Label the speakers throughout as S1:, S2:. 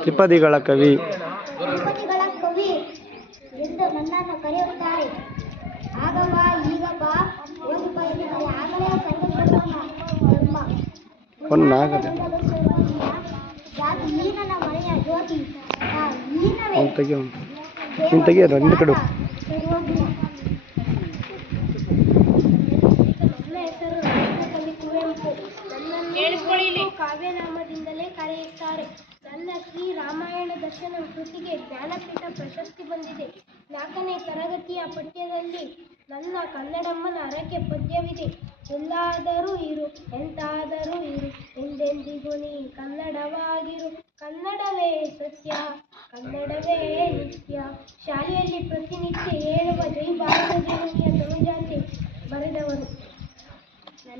S1: ತ್ರಿಪದಿಗಳ ಕವಿ.
S2: ತ್ರಿಪದಿಗಳ ಕವಿ ಎಂದು ನನ್ನನ್ನು ಕರೆಯುತ್ತಾರೆ. ಆಗ ಬಾ ಈಗ ಬಾ. ಒಂದು ಬಯಲಿನಲ್ಲಿ ಆಗಲೇ ಸಂಗೀತವನ್ನ ಧರ್ಮ
S1: ಹೊನ್ನಾಗದೆ
S2: ಜಾತಿ ಈನನ ಮನೆಯ ಜ್ಯೋತಿ. ಆ ಈನವೇ
S1: ಅವ್ನು ತೆಗಿ ನೀನು ತೆಗಿ రెండు ಕಡೆ.
S2: ಹೆಸರು ಕುವೆಂಪು. ಕಾವ್ಯನಾಮದಿಂದಲೇ ಕರೆಯುತ್ತಾರೆ. ನನ್ನ ಶ್ರೀ ರಾಮಾಯಣ ದರ್ಶನ ಕೃತಿಗೆ ಜ್ಞಾನಪೀಠ ಪ್ರಶಸ್ತಿ ಬಂದಿದೆ. ನಾಲ್ಕನೇ ತರಗತಿಯ ಪಠ್ಯದಲ್ಲಿ ನನ್ನ ಕನ್ನಡಮ್ಮನ ಅರಕೆ ಪದ್ಯವಿದೆ. ಎಲ್ಲಾದರೂ ಇರು, ಎಂತಾದರೂ ಇರು, ಎಂದೆಂದಿಗೂ ನೀ ಕನ್ನಡವಾಗಿರು. ಕನ್ನಡವೇ ಸತ್ಯ, ಕನ್ನಡವೇ ನಿತ್ಯ. ಶಾಲೆಯಲ್ಲಿ ಪ್ರತಿನಿತ್ಯ ಹೇಳುವ ಜೈ ಭಾರತ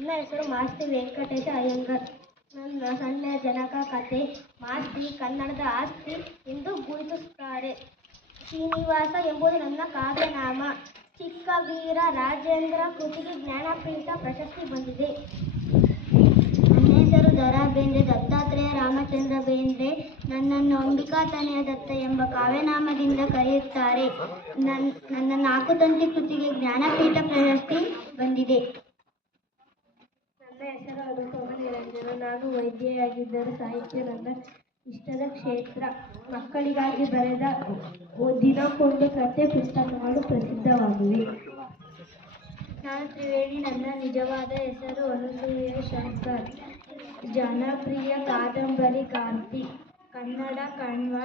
S2: ನನ್ನ ಹೆಸರು ಮಾಸ್ತಿ ವೆಂಕಟೇಶ ಅಯ್ಯಂಗರ್. ನನ್ನ ಸಣ್ಣ ಜನಕ ಕತೆ, ಮಾಸ್ತಿ ಕನ್ನಡದ ಆಸ್ತಿ ಎಂದು ಗುರುತಿಸುತ್ತಾರೆ. ಶ್ರೀನಿವಾಸ ಎಂಬುದು ನನ್ನ ಕಾವ್ಯನಾಮ. ಚಿಕ್ಕ ವೀರ ರಾಜೇಂದ್ರ ಕೃತಿಗೆ ಜ್ಞಾನಪೀಠ ಪ್ರಶಸ್ತಿ ಬಂದಿದೆ. ನನ್ನ ಹೆಸರು ದರಾ ಬೇಂದ್ರೆ ದತ್ತಾತ್ರೇಯ ರಾಮಚಂದ್ರ ಬೇಂದ್ರೆ. ನನ್ನನ್ನು ಅಂಬಿಕಾ ತನಯ ದತ್ತ ಎಂಬ ಕಾವ್ಯನಾಮದಿಂದ ಕರೆಯುತ್ತಾರೆ. ನನ್ನ ನನ್ನ ನಾಲ್ಕು ತಂತಿ ಕೃತಿಗೆ ಜ್ಞಾನಪೀಠ ಪ್ರಶಸ್ತಿ ಬಂದಿದೆ. ಹೆಸರು ಅನುಪಮ ನಾನು ವೈದ್ಯೆಯಾಗಿದ್ದರೂ ಸಾಹಿತ್ಯ ನನ್ನ ಇಷ್ಟದ ಕ್ಷೇತ್ರ. ಮಕ್ಕಳಿಗಾಗಿ ಬರೆದ ದಿನಕ್ಕೊಂದು ಕತೆ ಪುಸ್ತಕಗಳು ಪ್ರಸಿದ್ಧವಾಗಿವೆ. ನಾನು ತ್ರಿವೇಣಿ, ನನ್ನ ನಿಜವಾದ ಹೆಸರು ಅನುಸೂಯ ಶಂಕರ್ ಜನಪ್ರಿಯ ಕಾದಂಬರಿ ಕಾಂತಿ, Kannada Kanva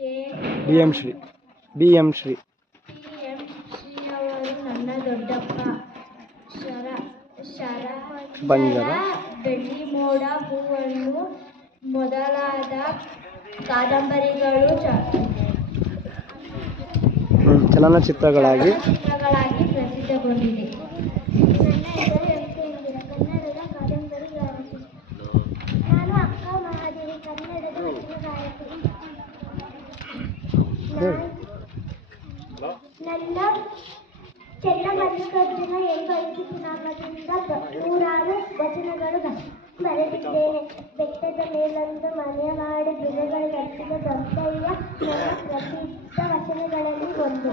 S2: K.
S1: B M Shri, B M Shri
S2: T M Shri ಅವರು ನನ್ನ ದೊಡ್ಡಪ್ಪ ಶರ ಶರ
S1: ಬಂಜರ.
S2: ಬೆಳ್ಳಿ ಮೋಡ ಹೂವನ್ನು ಮೊದಲಾದ ಕಾದಂಬರಿಗಳು
S1: ಚಲನಚಿತ್ರಗಳಾಗಿ
S2: ಚಿತ್ರಗಳಾಗಿ ಪ್ರಸಿದ್ಧಗೊಂಡಿದೆ. ನನ್ನ ಹೆಸರು ಎಂ ಕೆ ಇಂದಿರಾ ಕನ್ನಡದ ಕಾದಂಬರಿಗಾರತಿ ನಾನು ಅಕ್ಕ ಮಹಾದೇವಿ ಕನ್ನಡದ ವಚನಗಾರತಿ ನಾನು- ನನ್ನ ಚೆನ್ನಮಲ್ಲಿಕಾರ್ಜುನ ಎಂಬ ಇತಿಹಾಸದಿಂದ ನೂರಾರು ವಚನಗಳು ಬ- ಬರೆದಿದ್ದೇನೆ ಬೆಟ್ಟದ ಮೇಲೊಂದು ಮನೆ ಮಾಡಿ ಗಿಡಗಳು ನಟ್ಟಿದ. ದೊಡ್ಡಯ್ಯ ಪ್ರಸಿದ್ಧ ವಚನಗಳಲ್ಲಿ ಒಂದು.